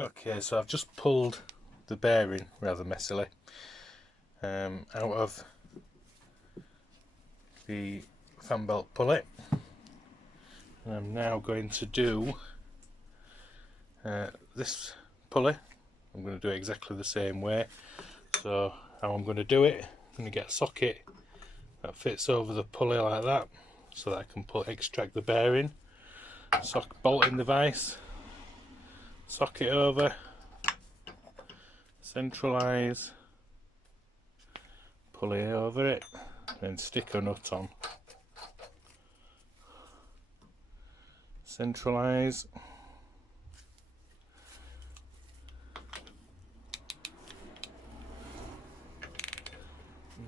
Okay, so I've just pulled the bearing rather messily out of the fan belt pulley, and I'm now going to do this pulley. I'm going to do it exactly the same way. So how I'm going to do it, I'm going to get a socket that fits over the pulley like that, so that I can extract the bearing, bolt in the vise, socket over, centralise, pulley over it, then stick a nut on, centralise,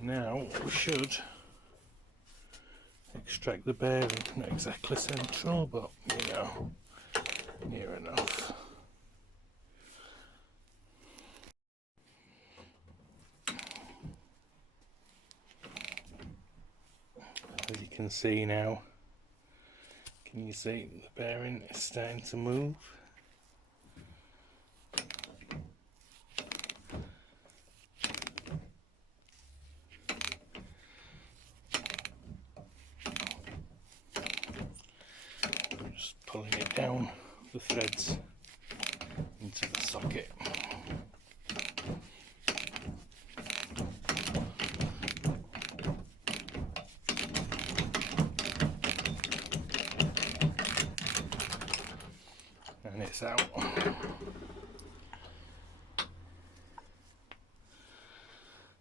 now we should extract the bearing. Not exactly central, but you know, near enough. As you can see now, can you see the bearing is starting to move? Just pulling it down the threads into the socket. And it's out.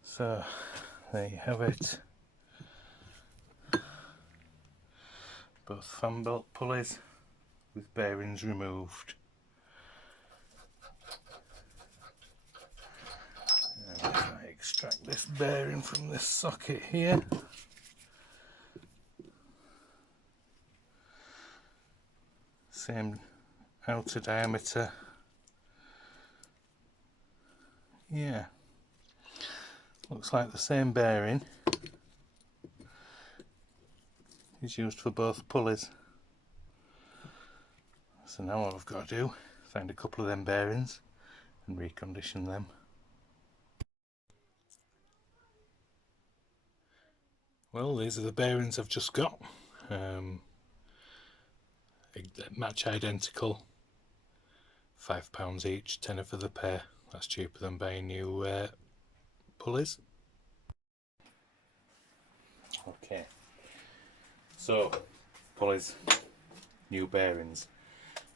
So there you have it. Both fan belt pulleys with bearings removed. And if I extract this bearing from this socket here, same outer diameter, yeah, looks like the same bearing is used for both pulleys. So now what I've got to do, find a couple of them bearings and recondition them. Well, these are the bearings I've just got. Match identical, £5 each, tenner for the pair. That's cheaper than buying new pulleys. Okay, so pulleys, new bearings.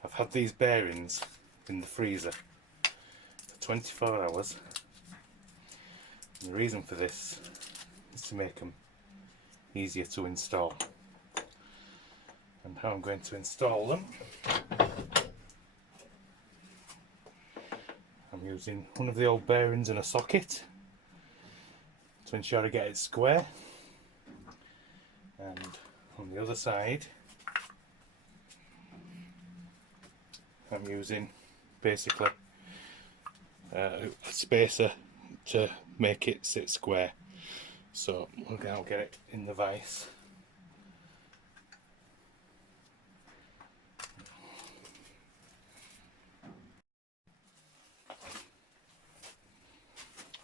I've had these bearings in the freezer for 24 hours. And the reason for this is to make them easier to install. And how I'm going to install them, I'm using one of the old bearings in a socket to ensure I get it square, and on the other side I'm using basically a spacer to make it sit square. So I'll get it in the vise.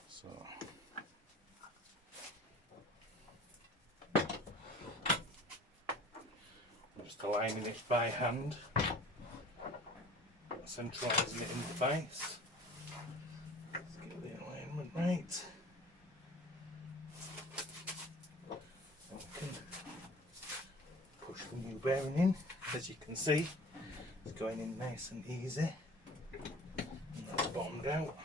So I'm just aligning it by hand, centralising it in the vise. Let's get the alignment right. I can push the new bearing in. As you can see, it's going in nice and easy. And that's bottomed out.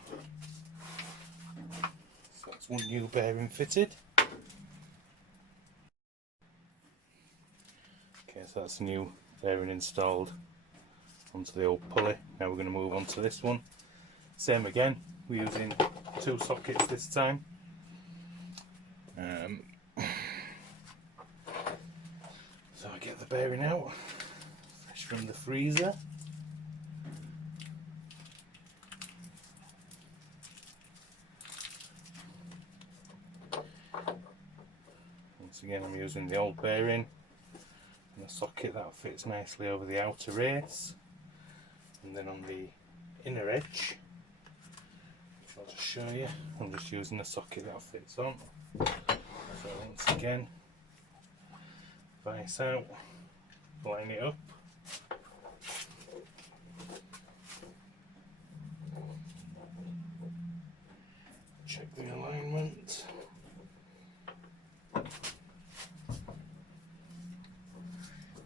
So that's one new bearing fitted. Okay, so that's a new bearing installed onto the old pulley. Now we're going to move on to this one. Same again, we're using 2 sockets this time. So I get the bearing out, fresh from the freezer. Once again, I'm using the old bearing and a socket that fits nicely over the outer race, and then on the inner edge. I'll just show you. I'm just using a socket that fits on. So once again, vice out, line it up. Check the alignment.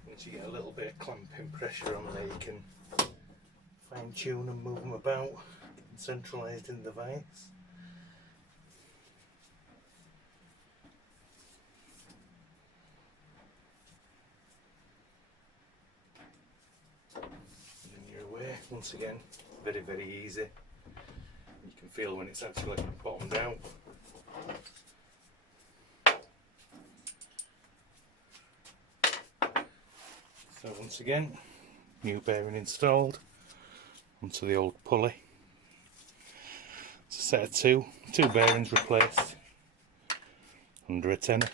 Once you get a little bit of clamping pressure on there, you can fine tune and move them about, centralised in the vice. And you're away. Once again, very, very easy. You can feel when it's actually bottomed out. So once again, new bearing installed onto the old pulley. It's a set of two bearings replaced under a tenner.